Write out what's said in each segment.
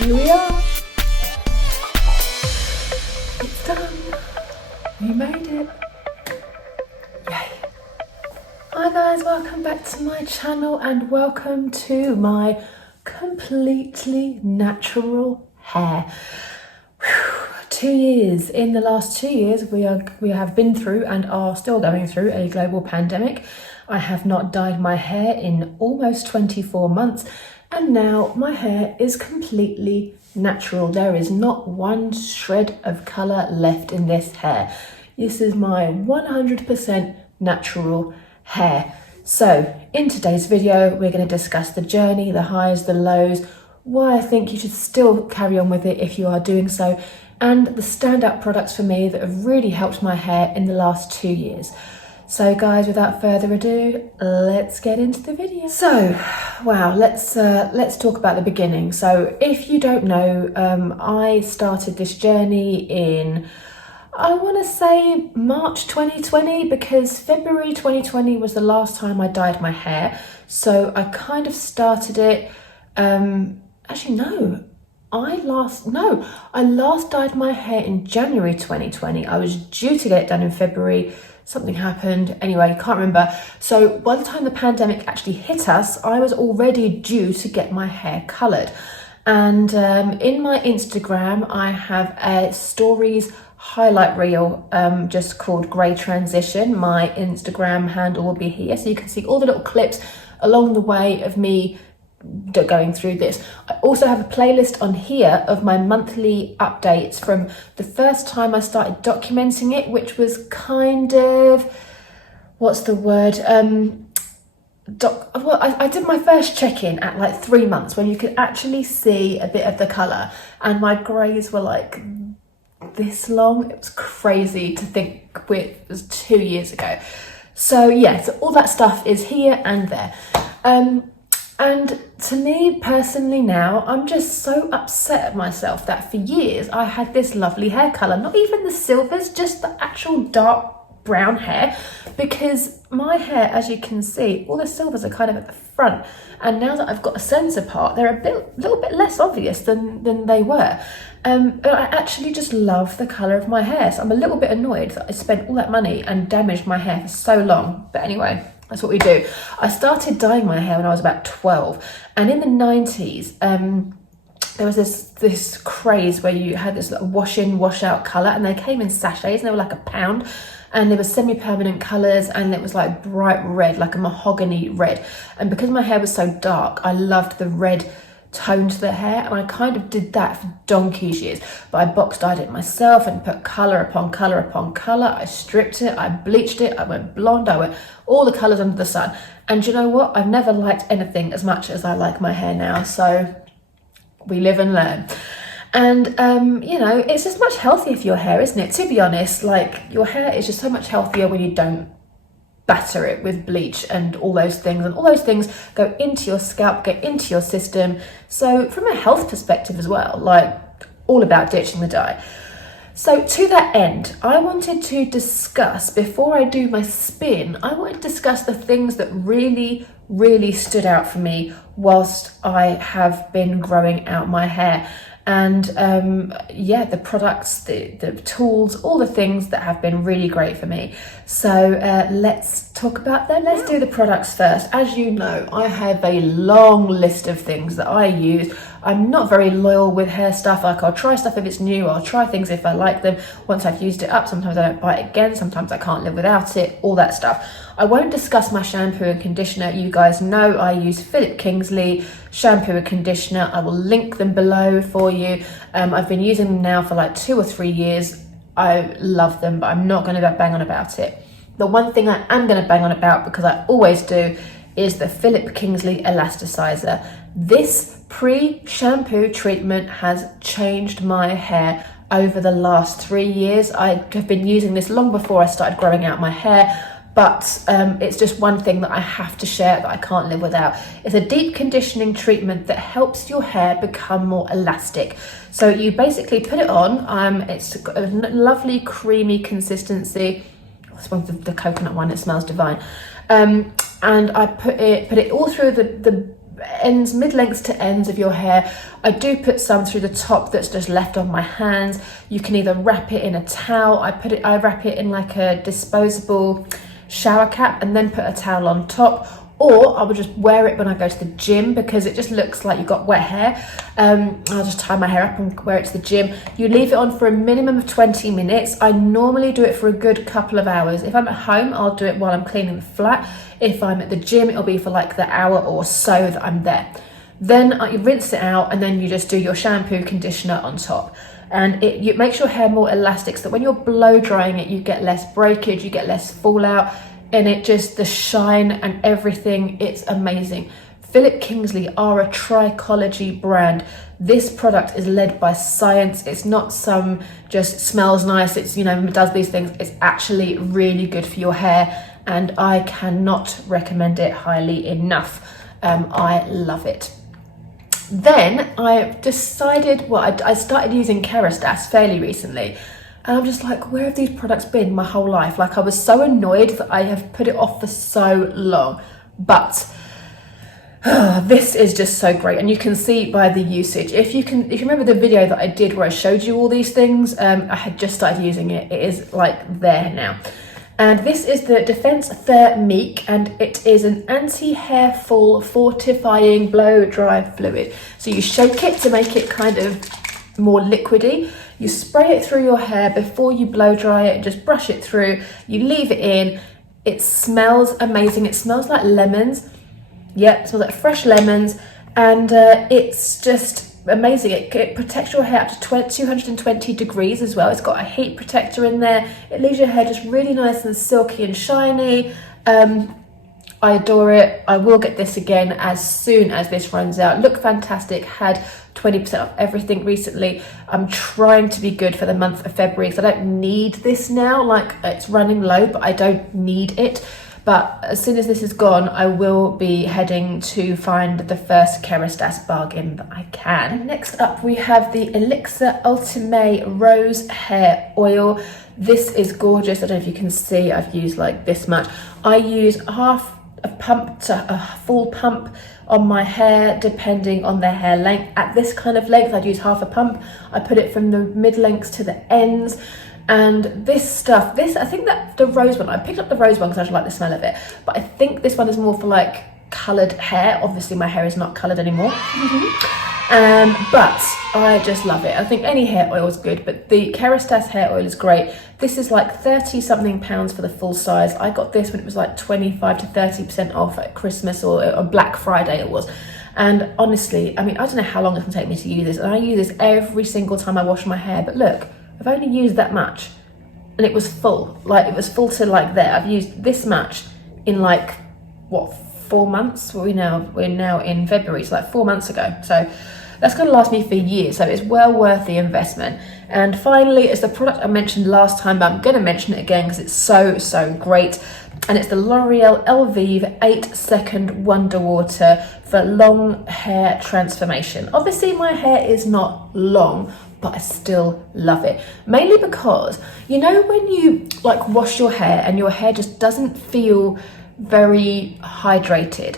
Here we are. It's done. We made it. Yay. Hi guys, welcome back to my channel and welcome to my completely natural hair. Whew. 2 years. In the last 2 years, we have been through and are still going through a global pandemic. I have not dyed my hair in almost 24 months. And now my hair is completely natural. There is not one shred of colour left in this hair. This is my 100% natural hair. So in today's video, we're going to discuss the journey, the highs, the lows, why I think you should still carry on with it if you are doing so, and the standout products for me that have really helped my hair in the last 2 years. So guys, without further ado, let's get into the video. So, wow, let's talk about the beginning. So if you don't know, I started this journey in, I want to say March 2020, because February 2020 was the last time I dyed my hair. So I kind of started it, actually no, I last dyed my hair in January 2020. I was due to get it done in February. Something happened. Anyway, can't remember. So by the time the pandemic actually hit us, I was already due to get my hair coloured. And in my Instagram, I have a stories highlight reel just called Grey Transition. My Instagram handle will be here. So you can see all the little clips along the way of me going through this. I also have a playlist on here of my monthly updates from the first time I started documenting it, which was kind of, what's the word, well, I did my first check-in at like 3 months when you could actually see a bit of the colour, and my greys were like this long. It was crazy to think it was 2 years ago. So yeah, so all that stuff is here and there. And to me personally now, I'm just so upset at myself that for years I had this lovely hair colour, not even the silvers, just the actual dark brown hair, because my hair, as you can see, all the silvers are kind of at the front. And now that I've got a centre part, they're a little bit less obvious than they were. But I actually just love the colour of my hair. So I'm a little bit annoyed that I spent all that money and damaged my hair for so long. But anyway, that's what we do. I started dyeing my hair when I was about 12, and in the 90s, there was this craze where you had this wash in, wash out colour, and they came in sachets, and they were like £1, and they were semi-permanent colours, and it was like bright red, like a mahogany red. And because my hair was so dark, I loved the red tone to the hair, and I kind of did that for donkey's years. But I box dyed it myself and put colour upon colour upon colour. I stripped it, I bleached it, I went blonde, I went all the colours under the sun. And you know what? I've never liked anything as much as I like my hair now. So we live and learn. And you know, it's just much healthier for your hair, isn't it? To be honest, like, your hair is just so much healthier when you don't batter it with bleach and all those things, and all those things go into your scalp, get into your system. So from a health perspective as well, like, all about ditching the dye. So to that end, I wanted to discuss, before I do my spin, I wanted to discuss the things that really stood out for me whilst I have been growing out my hair. And yeah, the products, the tools, all the things that have been really great for me. So let's talk about them. Let's do the products first. As you know, I have a long list of things that I use. I'm not very loyal with hair stuff. Like, I'll try stuff if it's new, I'll try things if I like them. Once I've used it up, sometimes I don't buy it again, sometimes I can't live without it, all that stuff. I won't discuss my shampoo and conditioner. You guys know I use Philip Kingsley shampoo and conditioner. I will link them below for you. I've been using them now for like 2 or 3 years. I love them, but I'm not going to bang on about it. The one thing I am going to bang on about, because I always do, is the Philip Kingsley elasticizer. This pre-shampoo treatment has changed my hair over the last 3 years. I have been using this long before I started growing out my hair, but it's just one thing that I have to share that I can't live without. It's a deep conditioning treatment that helps your hair become more elastic. So you basically put it on, it's got a lovely creamy consistency. This one's the coconut one, it smells divine. And I put it all through the ends, mid-lengths to ends of your hair. I do put some through the top that's just left on my hands. You can either wrap it in a towel. I wrap it in like a disposable shower cap and then put a towel on top, or I would just wear it when I go to the gym because it just looks like you've got wet hair. I'll just tie my hair up and wear it to the gym. You leave it on for a minimum of 20 minutes. I normally do it for a good couple of hours. If I'm at home, I'll do it while I'm cleaning the flat. If I'm at the gym, it'll be for like the hour or so that I'm there. Then you rinse it out and then you just do your shampoo, conditioner on top. And it makes your hair more elastic so that when you're blow drying it, you get less breakage, you get less fallout, and it just, the shine and everything, it's amazing. Philip Kingsley are a Trichology brand. This product is led by science. It's not some just smells nice, it's, you know, does these things. It's actually really good for your hair and I cannot recommend it highly enough. I love it. Then I decided, well, I started using Kerastase fairly recently. And I'm just like, where have these products been my whole life? Like, I was so annoyed that I have put it off for so long. But this is just so great. And you can see by the usage. If you remember the video that I did where I showed you all these things, I had just started using it. It is like there now. And this is the Defense Thermique, and it is an anti-hair fall fortifying blow dry fluid. So you shake it to make it kind of more liquidy. You spray it through your hair before you blow dry it, just brush it through. You leave it in. It smells amazing. It smells like lemons. Yep, it smells like fresh lemons, and it's just amazing. It protects your hair up to 220 degrees as well. It's got a heat protector in there. It leaves your hair just really nice and silky and shiny. I adore it. I will get this again as soon as this runs out. Look fantastic. Had 20% off everything recently. I'm trying to be good for the month of February because I don't need this now. Like, it's running low, but I don't need it. But as soon as this is gone, I will be heading to find the first Kerastase bargain that I can. And next up, we have the Elixir Ultimate Rose Hair Oil. This is gorgeous. I don't know if you can see, I've used like this much. I use half a pump to a full pump on my hair, depending on the hair length. At this kind of length, I'd use half a pump. I put it from the mid-lengths to the ends. And this stuff, I think that the rose one, I picked up the rose one because I just like the smell of it, but I think this one is more for like coloured hair. Obviously my hair is not coloured anymore. But I just love it. I think any hair oil is good, but the Kerastase hair oil is great. This is like 30 something pounds for the full size. I got this when it was like 25 to 30% off at Christmas or on Black Friday it was. And honestly, I mean, I don't know how long it's gonna take me to use this, and I use this every single time I wash my hair, but look, I've only used that much and it was full. Like, it was full to like there. I've used this much in like, what, 4 months? We're now in February, so like 4 months ago. So that's gonna last me for years. So it's well worth the investment. And finally, it's the product I mentioned last time, but I'm gonna mention it again because it's so, so great. And it's the L'Oreal Elvive 8-Second Wonder Water for long hair transformation. Obviously my hair is not long, but I still love it. Mainly because, you know, when you like wash your hair and your hair just doesn't feel very hydrated.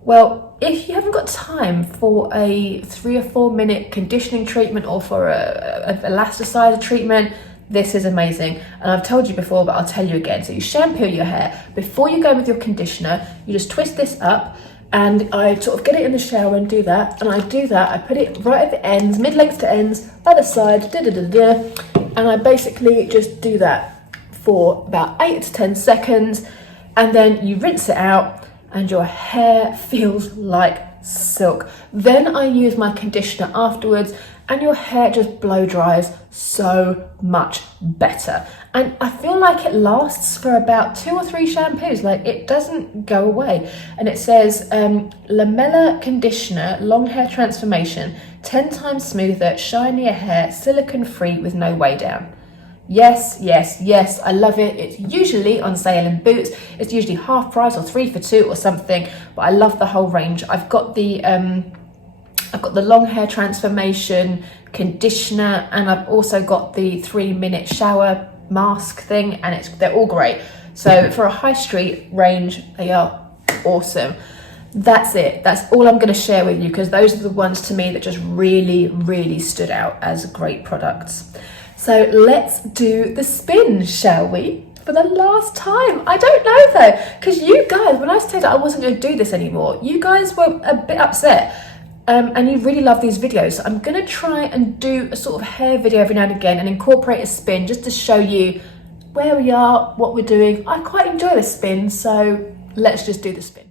Well, if you haven't got time for a 3 or 4 minute conditioning treatment or for a elasticizer treatment, this is amazing. And I've told you before, but I'll tell you again. So you shampoo your hair. Before you go with your conditioner, you just twist this up, and I sort of get it in the shower and do that. And I do that, I put it right at the ends, mid-lengths to ends, other side, and I basically just do that for about 8 to 10 seconds. And then you rinse it out and your hair feels like silk. Then I use my conditioner afterwards and your hair just blow dries so much better. And I feel like it lasts for about 2 or 3 shampoos. Like, it doesn't go away. And it says Lamella Conditioner, Long Hair Transformation, 10 times smoother, shinier hair, silicone free with no weigh down. Yes, yes, yes, I love it. It's usually on sale in Boots. It's usually half price or 3 for 2 or something, but I love the whole range. I've got the long hair transformation conditioner, and I've also got the 3-minute shower mask thing, and they're all great. So for a high street range, they are awesome. that's it. That's all I'm going to share with you, because those are the ones to me that just really stood out as great products. So let's do the spin, shall we? For the last time. I don't know though, because you guys, when I said I wasn't going to do this anymore, you guys were a bit upset. And you really love these videos. So I'm going to try and do a sort of hair video every now and again and incorporate a spin just to show you where we are, what we're doing. I quite enjoy the spin, so let's just do the spin.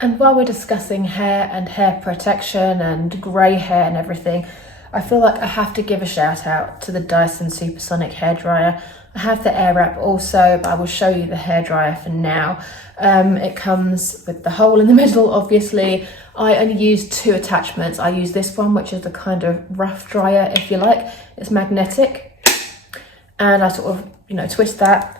And while we're discussing hair and hair protection and grey hair and everything, I feel like I have to give a shout out to the Dyson Supersonic hairdryer. I have the Airwrap also, but I will show you the hairdryer for now. It comes with the hole in the middle, obviously. I only use 2 attachments. I use this one, which is the kind of rough dryer, if you like. It's magnetic. And I sort of, you know, twist that,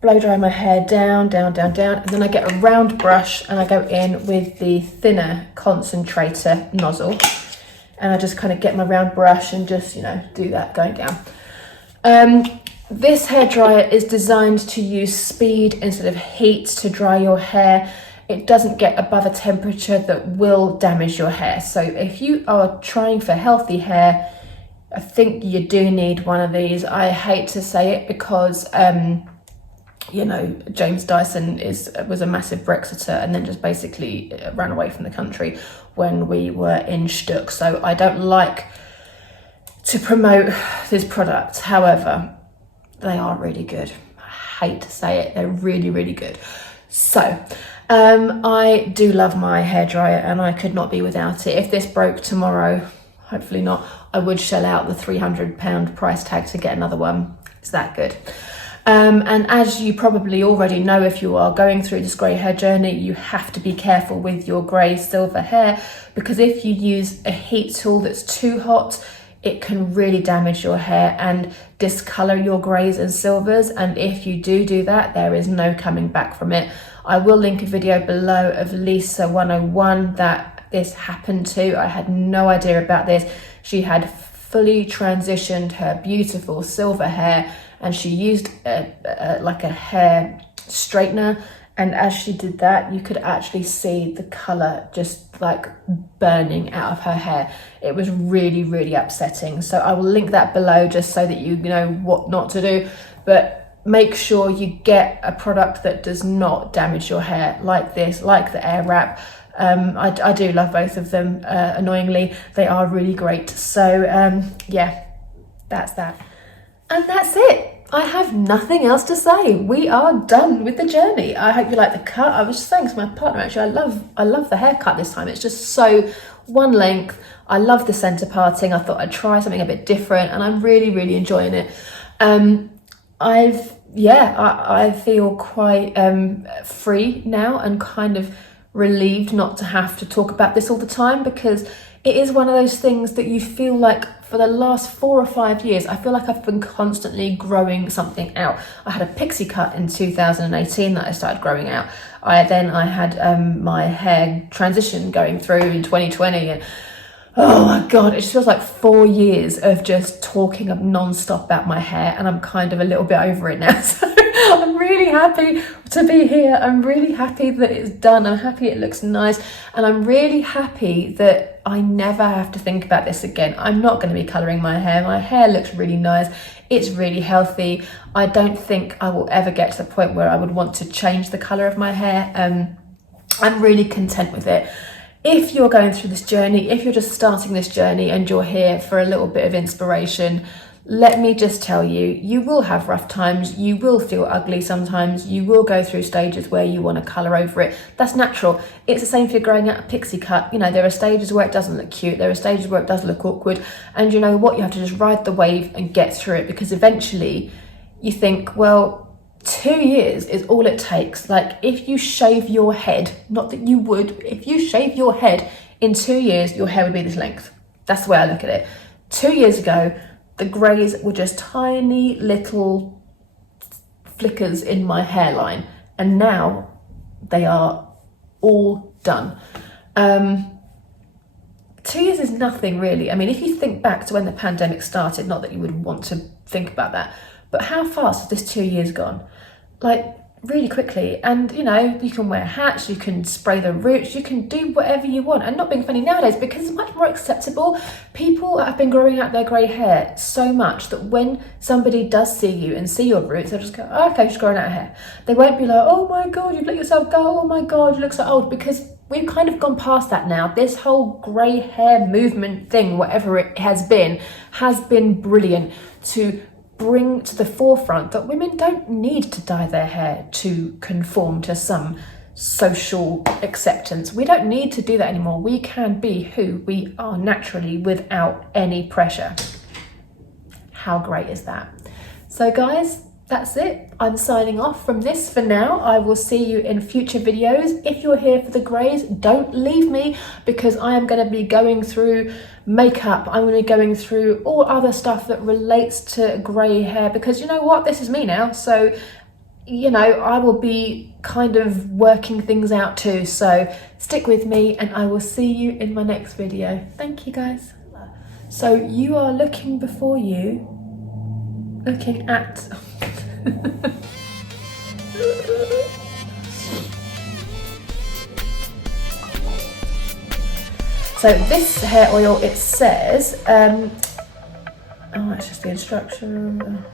blow dry my hair down, and then I get a round brush and I go in with the thinner concentrator nozzle, and I just kind of get my round brush and just, you know, do that going down. This hairdryer is designed to use speed instead of heat to dry your hair. It doesn't get above a temperature that will damage your hair. So if you are trying for healthy hair, I think you do need one of these. I hate to say it because you know, James Dyson was a massive Brexiter and then just basically ran away from the country when we were in Stuck. So I don't like to promote this product. However, they are really good. I hate to say it, they're really good. So I do love my hairdryer and I could not be without it. If this broke tomorrow, hopefully not, I would shell out the £300 price tag to get another one. It's that good. And as you probably already know, if you are going through this grey hair journey, you have to be careful with your grey silver hair, because if you use a heat tool that's too hot, it can really damage your hair and discolour your greys and silvers. And if you do that, there is no coming back from it. I will link a video below of Lisa101 that this happened to. I had no idea about this. She had fully transitioned her beautiful silver hair, and she used like a hair straightener, and as she did that, you could actually see the colour just like burning out of her hair. It was really upsetting. So I will link that below just so that you know what not to do, but make sure you get a product that does not damage your hair like this, like the Airwrap. I do love both of them, annoyingly. They are really great. So yeah, that's that. And that's it. I have nothing else to say. We are done with the journey. I hope you like the cut. I was just saying to my partner, actually, I love the haircut this time. It's just so one length. I love the centre parting. I thought I'd try something a bit different, and I'm really enjoying it. I feel quite free now and kind of relieved not to have to talk about this all the time, because it is one of those things that you feel like for the last 4 or 5 years, I feel like I've been constantly growing something out. I had a pixie cut in 2018 that I started growing out. I had my hair transition going through in 2020, and oh my God, it just feels like 4 years of just talking non-stop about my hair, and I'm kind of a little bit over it now. So I'm really happy to be here. I'm really happy that it's done. I'm happy it looks nice, and I'm really happy that I never have to think about this again. I'm not going to be colouring my hair. My hair looks really nice. It's really healthy. I don't think I will ever get to the point where I would want to change the colour of my hair. I'm really content with it. If you're going through this journey, if you're just starting this journey and you're here for a little bit of inspiration, let me just tell you, you will have rough times, you will feel ugly sometimes, you will go through stages where you want to colour over it. That's natural. It's the same if you're growing out a pixie cut. You know, there are stages where it doesn't look cute, there are stages where it does look awkward, and you know what, you have to just ride the wave and get through it, because eventually you think, well, 2 years is all it takes. Like, if you shave your head, not that you would, if you shave your head in 2 years, your hair would be this length. That's the way I look at it. 2 years ago, the greys were just tiny little flickers in my hairline, and now they are all done. 2 years is nothing really. I mean, if you think back to when the pandemic started, not that you would want to think about that, but how fast has this 2 years gone? Like, really quickly. And you know, you can wear hats, you can spray the roots, you can do whatever you want. And not being funny, nowadays, because it's much more acceptable, people have been growing out their grey hair so much that when somebody does see you and see your roots, they'll just go, oh, okay, just growing out hair. They won't be like, oh my god, you've let yourself go, oh my god, you look so old, because we've kind of gone past that now. This whole grey hair movement thing, whatever it has been brilliant to bring to the forefront that women don't need to dye their hair to conform to some social acceptance. We don't need to do that anymore. We can be who we are naturally without any pressure. How great is that? So guys, that's it. I'm signing off from this for now. I will see you in future videos. If you're here for the greys, don't leave me, because I am going to be going through makeup. I'm going to be going through all other stuff that relates to grey hair, because you know what? This is me now. So, you know, I will be kind of working things out too. So stick with me and I will see you in my next video. Thank you guys. So you are looking before you, looking at... So this hair oil, it says, oh, that's just the instruction.